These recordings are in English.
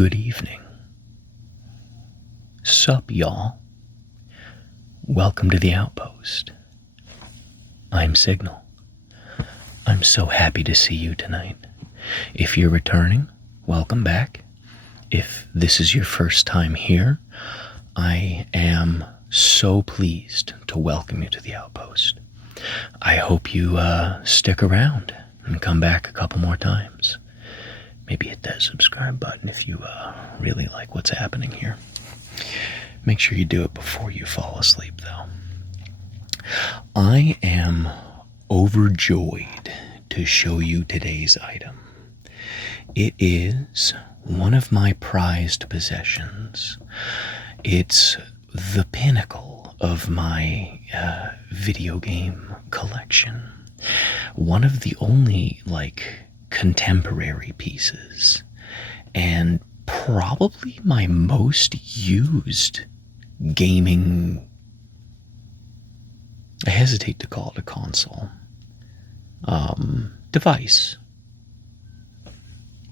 Good evening. Sup, y'all? Welcome to the Outpost. I'm Signal. I'm so happy to see you tonight. If you're returning, welcome back. If this is your first time here, I am so pleased to welcome you to the Outpost. I hope you stick around and come back a couple more times. Maybe hit that subscribe button if you really like what's happening here. Make sure you do it before you fall asleep, though. I am overjoyed to show you today's item. It is one of my prized possessions. It's the pinnacle of my video game collection. One of the only, contemporary pieces, and probably my most used gaming, I hesitate to call it a console, device.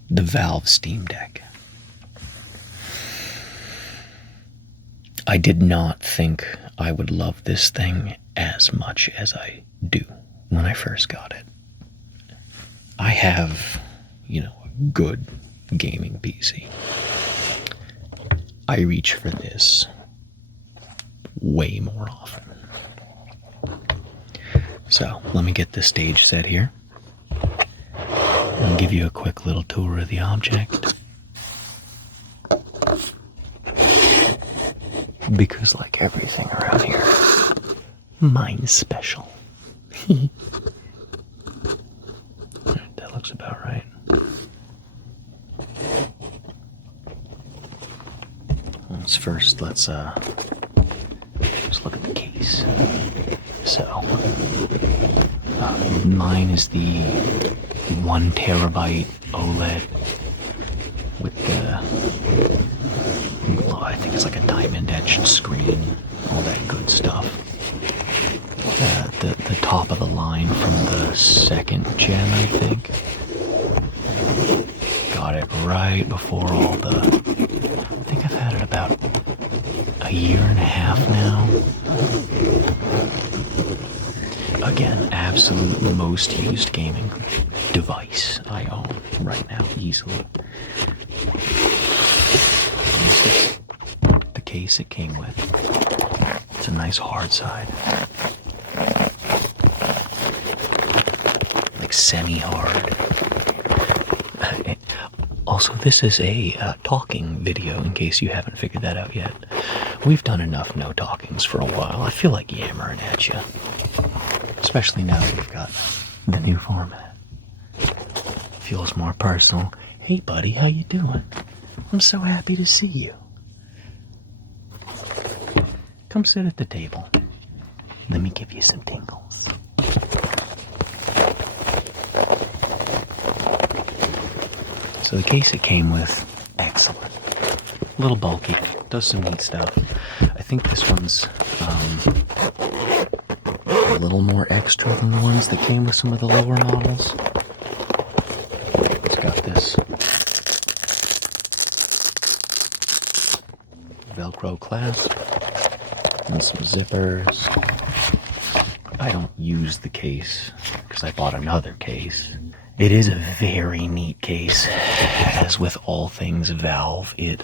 The Valve Steam Deck. I did not think I would love this thing as much as I do when I first got it. I have, a good gaming PC. I reach for this way more often. So, let me get the stage set here. I'll give you a quick little tour of the object. Because like everything around here, mine's special. That looks about right. First, let's just look at the case. So, mine is the 1 terabyte OLED with the, I think it's like a diamond etched screen, all that good stuff. The top of the line from the 2nd gen, I think. Got it right before all the, I think I've had it about a year and a half now. Again, absolute most used gaming device I own right now, easily. This is the case it came with. It's a nice hard side. Like semi-hard. Also, this is a talking video, in case you haven't figured that out yet. We've done enough no talkings for a while. I feel like yammering at you. Especially now that we've got the new format. Feels more personal. Hey buddy, how you doing? I'm so happy to see you. Come sit at the table. Let me give you some tingles. So the case it came with, excellent. A little bulky, does some neat stuff. I think this one's a little more extra than the ones that came with some of the lower models. It's got this Velcro clasp and some zippers. I don't use the case because I bought another case. It is a very neat case. As with all things Valve, it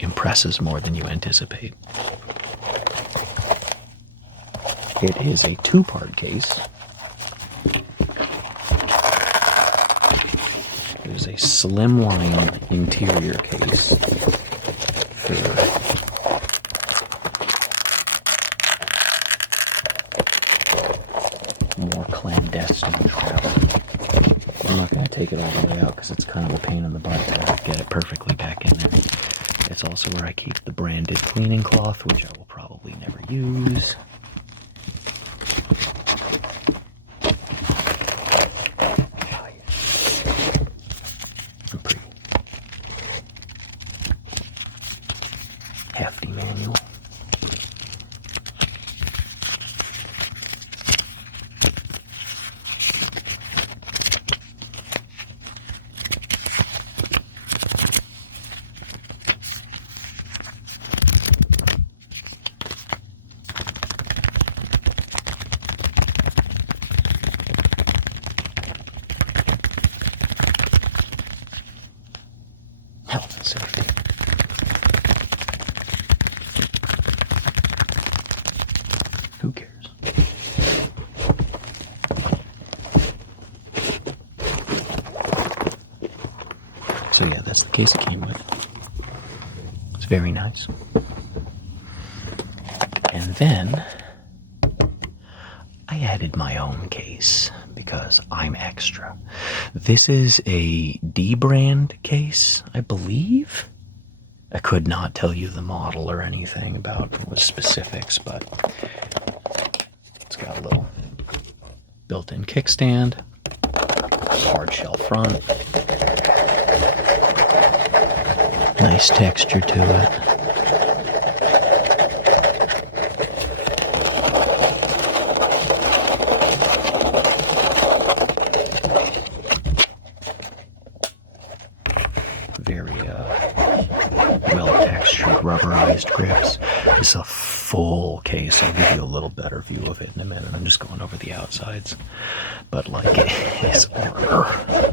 impresses more than you anticipate. It is a 2-part case. There's a slimline interior case for more clandestine travel. I'm not going to take it all the way out because it's kind of a pain in the butt to get it perfectly back in there. It's also where I keep the branded cleaning cloth, which I will probably never use. A pretty hefty manual. health and safety. Who cares? So yeah, that's the case it came with. It's very nice. And then I added my own case because I'm extra. This is a D brand case, I believe. I could not tell you the model or anything about the specifics, but it's got a little built-in kickstand, hard shell front, nice texture to it. Very well-textured, rubberized grips. It's a full case. I'll give you a little better view of it in a minute. I'm just going over the outsides. But like, it's armor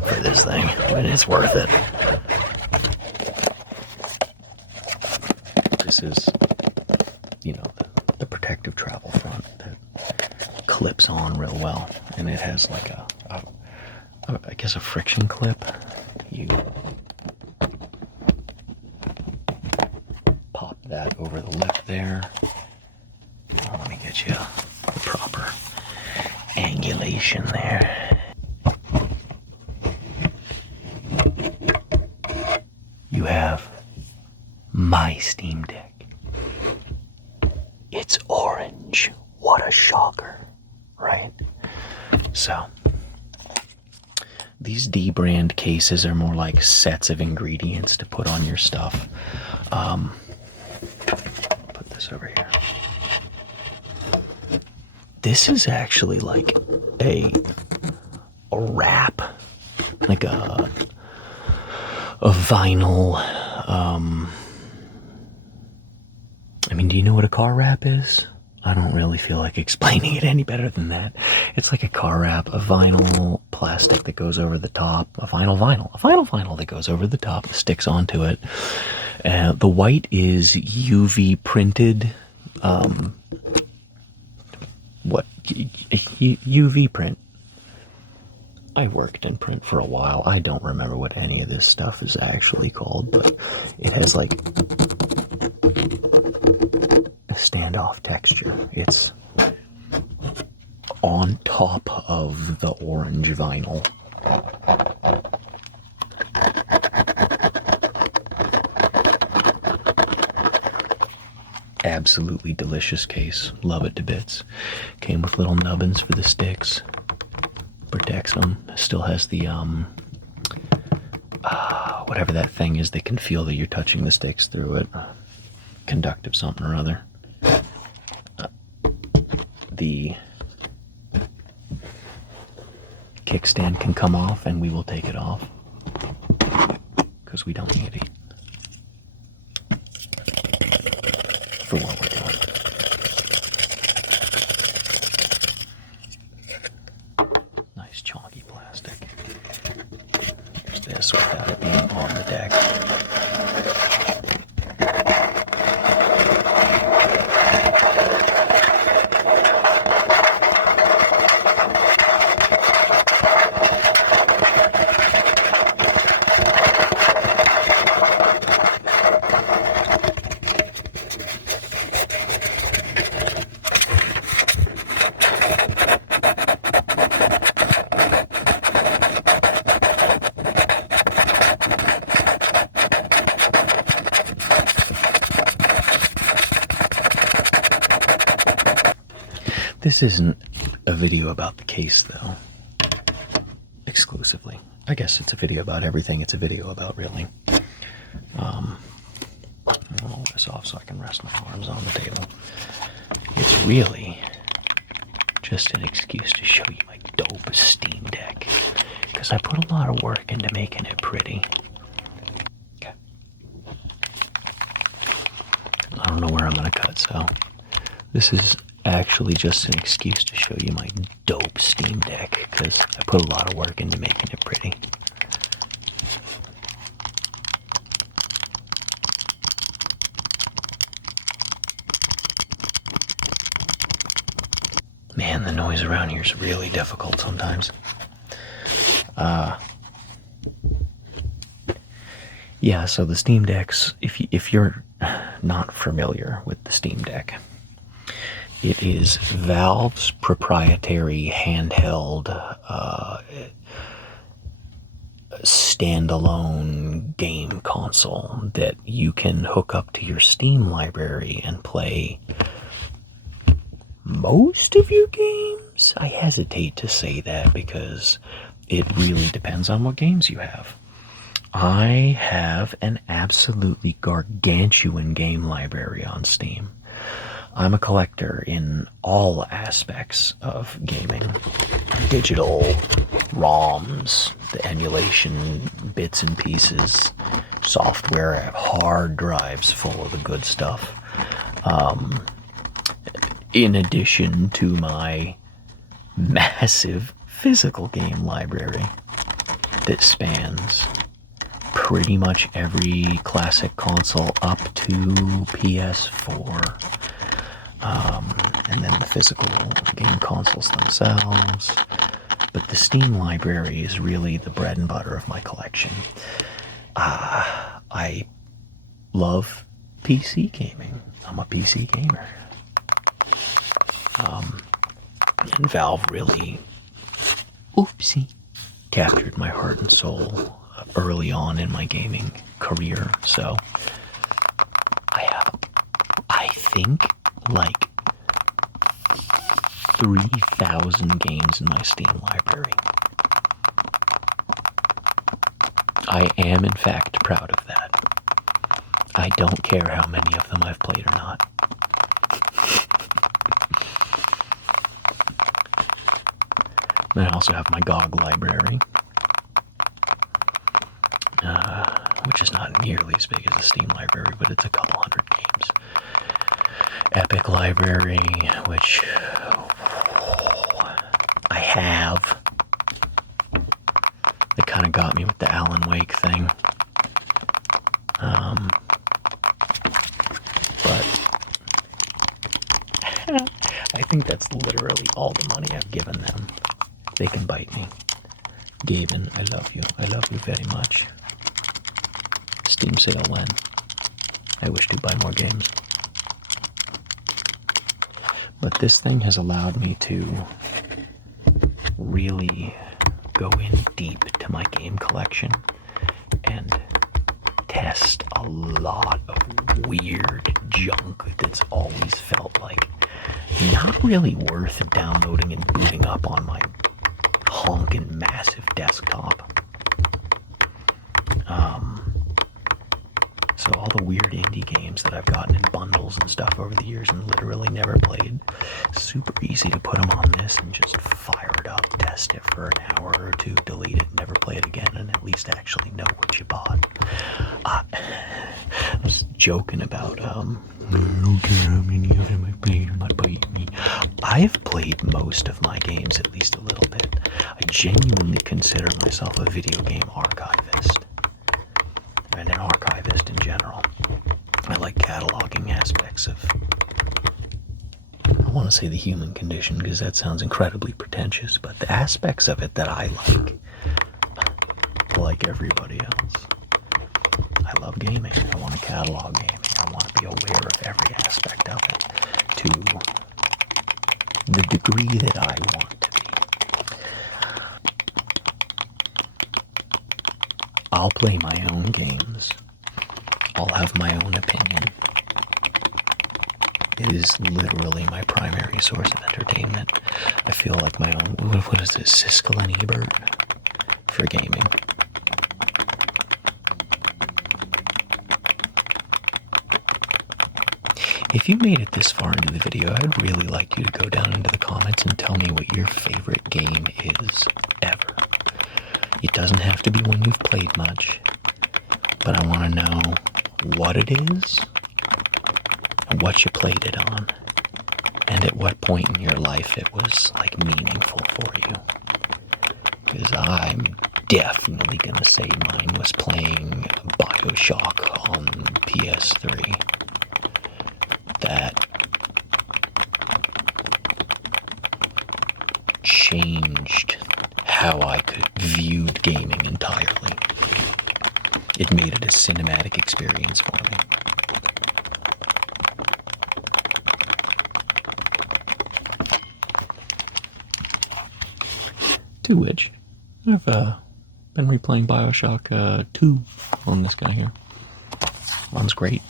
for this thing. But it's worth it. This is, you know, the protective travel front that clips on real well. And it has like I guess a friction clip. You pop that over the lip there. Oh, let me get you the proper angulation there. You have my Steam Deck. It's orange. What a shocker, right? So, these D brand cases are more like sets of ingredients to put on your stuff. Put this over here. This is actually like a wrap, like a vinyl. I mean, do you know what a car wrap is? I don't really feel like explaining it any better than that. It's like a car wrap, a vinyl plastic that goes over the top, a vinyl that goes over the top, sticks onto it. The white is UV printed. UV print. I worked in print for a while. I don't remember what any of this stuff is actually called, but it has like a standoff texture. It's on top of the orange vinyl. Absolutely delicious case. Love it to bits. Came with little nubbins for the sticks. Protects them. Still has the whatever that thing is that can feel that you're touching the sticks through it. Conductive something or other. The kickstand can come off and we will take it off because we don't need it for what we're doing. Nice chunky plastic. There's this without it being on the deck. This isn't a video about the case, though, exclusively. I guess it's a video about everything it's a video about, really. I'll this off so I can rest my arms on the table. It's really just an excuse to show you my dope Steam Deck, because I put a lot of work into making it pretty. Okay. I don't know where I'm going to cut, so this is actually just an excuse to show you my dope Steam Deck, because I put a lot of work into making it pretty. noise around here is really difficult sometimes. Yeah, so the Steam Decks, if you're not familiar with the Steam Deck, it is Valve's proprietary handheld standalone game console that you can hook up to your Steam library and play most of your games. I hesitate to say that because it really depends on what games you have. I have an absolutely gargantuan game library on Steam. I'm a collector in all aspects of gaming. Digital, ROMs, the emulation bits and pieces, software. I have hard drives full of the good stuff. In addition to my massive physical game library that spans pretty much every classic console up to PS4. And then the physical game consoles themselves. But the Steam library is really the bread and butter of my collection. I love PC gaming. I'm a PC gamer. And Valve really, captured my heart and soul early on in my gaming career. So I have, I think, like 3,000 games in my Steam library. I am, in fact, proud of that. I don't care how many of them I've played or not. And I also have my GOG library, which is not nearly as big as the Steam library, but it's a couple hundred games. Epic library, which I have. They kind of got me with the Alan Wake thing. But I think that's literally all the money I've given them. They can bite me. Gavin, I love you. I love you very much. Steam sale when? I wish to buy more games. But this thing has allowed me to really go in deep to my game collection and test a lot of weird junk that's always felt like not really worth downloading and booting up on my honkin' massive desktop. So all the weird indie games that I've gotten in bundles and stuff over the years and literally never played, super easy to put them on this and just fire it up, test it for an hour or two, delete it, never play it again, and at least actually know what you bought. I was joking about, I don't care how many of them I've played, I'm not biting me. I've played most of my games at least a little bit. I genuinely consider myself a video game archivist. And an archivist in general. I like cataloging aspects of, I want to say the human condition because that sounds incredibly pretentious, but the aspects of it that I like everybody else. I love gaming. I want to catalog gaming. I want to be aware of every aspect of it to the degree that I want to be. I'll play my own games. I'll have my own opinion. It is literally my primary source of entertainment. I feel like my own, what is this, Siskel and Ebert for gaming. If you made it this far into the video, I'd really like you to go down into the comments and tell me what your favorite game is ever. It doesn't have to be one you've played much, but I want to know what it is, and what you played it on, and at what point in your life it was, like, meaningful for you. Because I'm definitely going to say mine was playing BioShock on PS3. That changed how I viewed gaming entirely. It made it a cinematic experience for me. To which, I've been replaying Bioshock 2 on this guy here. One's great.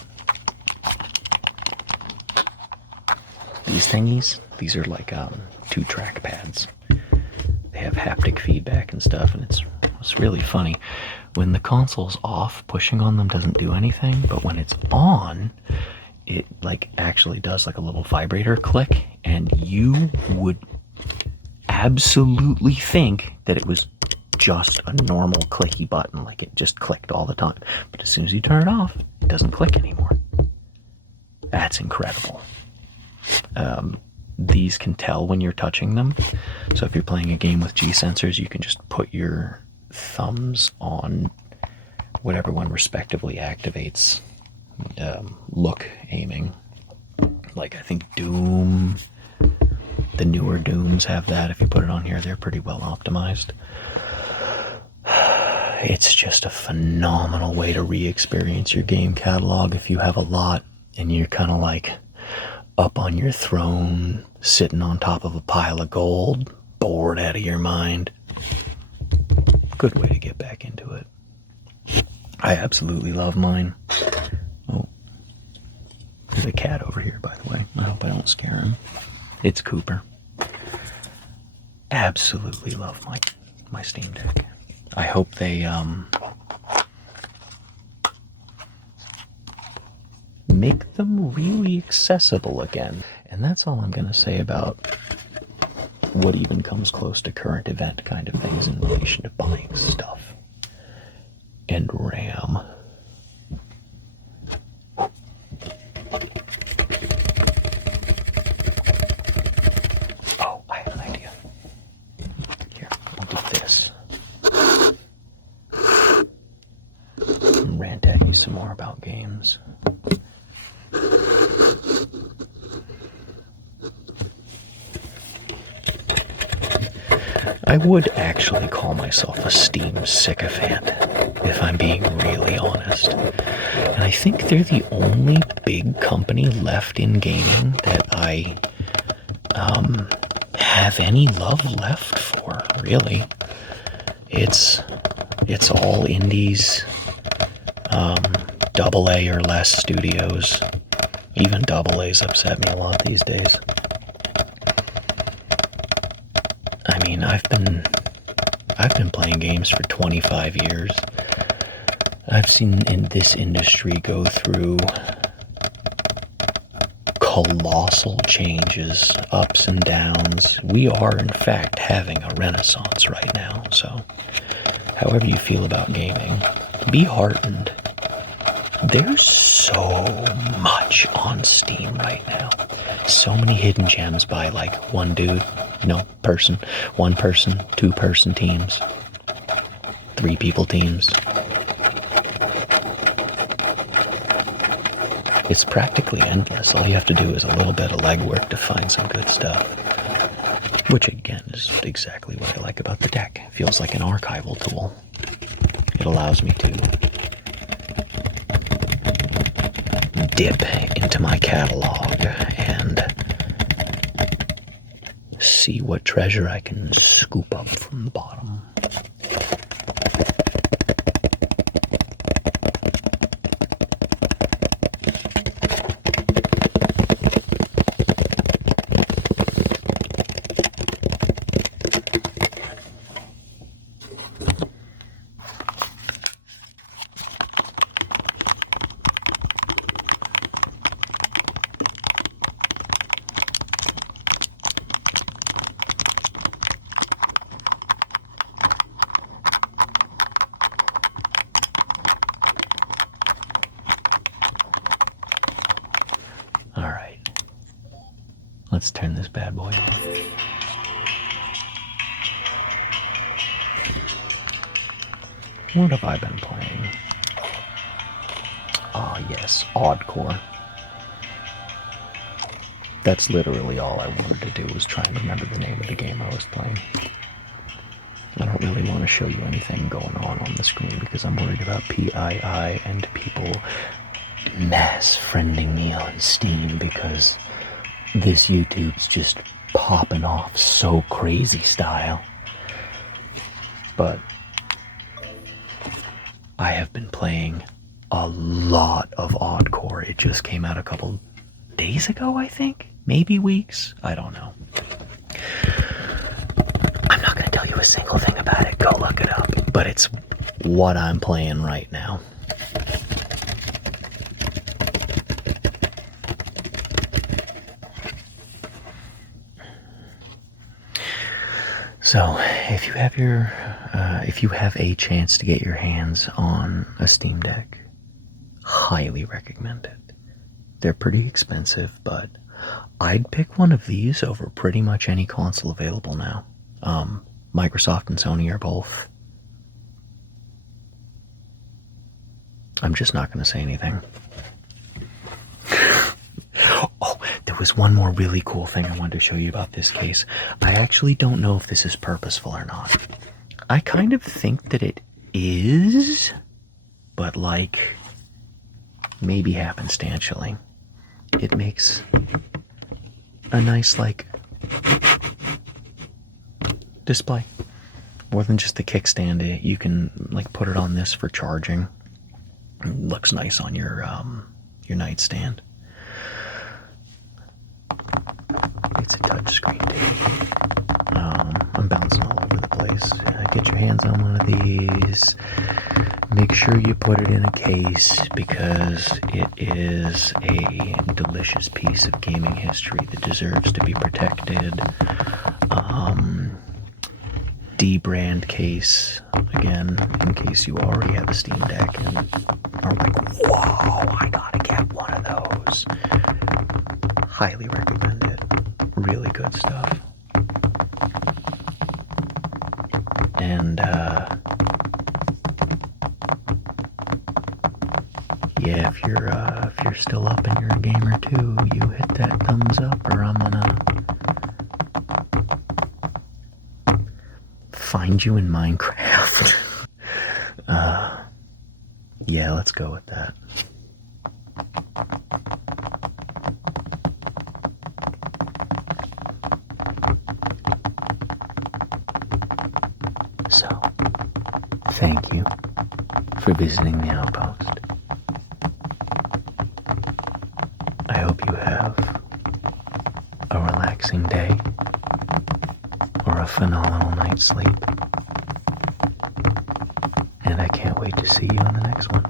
These thingies, these are like 2 trackpads. They have haptic feedback and stuff, and it's really funny. When the console's off, pushing on them doesn't do anything, but when it's on, it like actually does like a little vibrator click, and you would absolutely think that it was just a normal clicky button, like it just clicked all the time. But as soon as you turn it off, it doesn't click anymore. That's incredible. These can tell when you're touching them. So if you're playing a game with G sensors, you can just put your thumbs on whatever one respectively activates look aiming. Like I think Doom, the newer Dooms have that. If you put it on here, they're pretty well optimized. It's just a phenomenal way to re-experience your game catalog if you have a lot and you're kind of like up on your throne, sitting on top of a pile of gold, bored out of your mind. Good way to get back into it. I absolutely love mine. Oh, there's a cat over here, by the way. I hope I don't scare him. It's Cooper. Absolutely love my Steam Deck. I hope they make them really accessible again. And that's all I'm going to say about what even comes close to current event kind of things in relation to buying stuff. And RAM. Oh, I have an idea. Here, I'll do this. And rant at you some more about games. I would actually call myself a Steam sycophant, if I'm being really honest. And I think they're the only big company left in gaming that I have any love left for, really. It's all indies, AA or less studios. Even AA's upset me a lot these days. I mean, I've been playing games for 25 years. I've seen in this industry go through colossal changes, ups and downs. We are, in fact, having a renaissance right now. So, however you feel about gaming, be heartened. There's so much on Steam right now. So many hidden gems by like one dude. No, person. One person, 2-person teams. 3-people teams. It's practically endless. All you have to do is a little bit of legwork to find some good stuff. Which, again, is exactly what I like about the deck. It feels like an archival tool. It allows me to dip into my catalog and see what treasure I can scoop up from the bottom. Let's turn this bad boy on. What have I been playing? Ah, yes, Oddcore. That's literally all I wanted to do, was try and remember the name of the game I was playing. I don't really want to show you anything going on the screen because I'm worried about PII and people mass friending me on Steam because this YouTube's just popping off so crazy style. But I have been playing a lot of Oddcore. It just came out a couple days ago, I think. Maybe weeks. I don't know. I'm not going to tell you a single thing about it. Go look it up. But it's what I'm playing right now. So, if you have a chance to get your hands on a Steam Deck, highly recommend it. They're pretty expensive, but I'd pick one of these over pretty much any console available now. Microsoft and Sony are both. I'm just not going to say anything. Oh, there was one more really cool thing I wanted to show you about this case. I actually don't know if this is purposeful or not. I kind of think that it is, but like maybe happenstantially. It makes a nice like display. More than just the kickstand, you can like put it on this for charging. It looks nice on your nightstand. It's a touch screen too. I'm bouncing all over the place. Get your hands on one of these. Make sure you put it in a case because it is a delicious piece of gaming history that deserves to be protected. D-brand case, again, in case you already have a Steam Deck and are like, whoa, I gotta get one of those. Highly recommend it. Really good stuff. And, yeah, if you're still up and you're a gamer too, you hit that thumbs up or I'm gonna find you in Minecraft. Yeah, let's go with that. So, thank you for visiting the Outpost. I hope you have a relaxing day or a phenomenal night's sleep. And I can't wait to see you on the next one.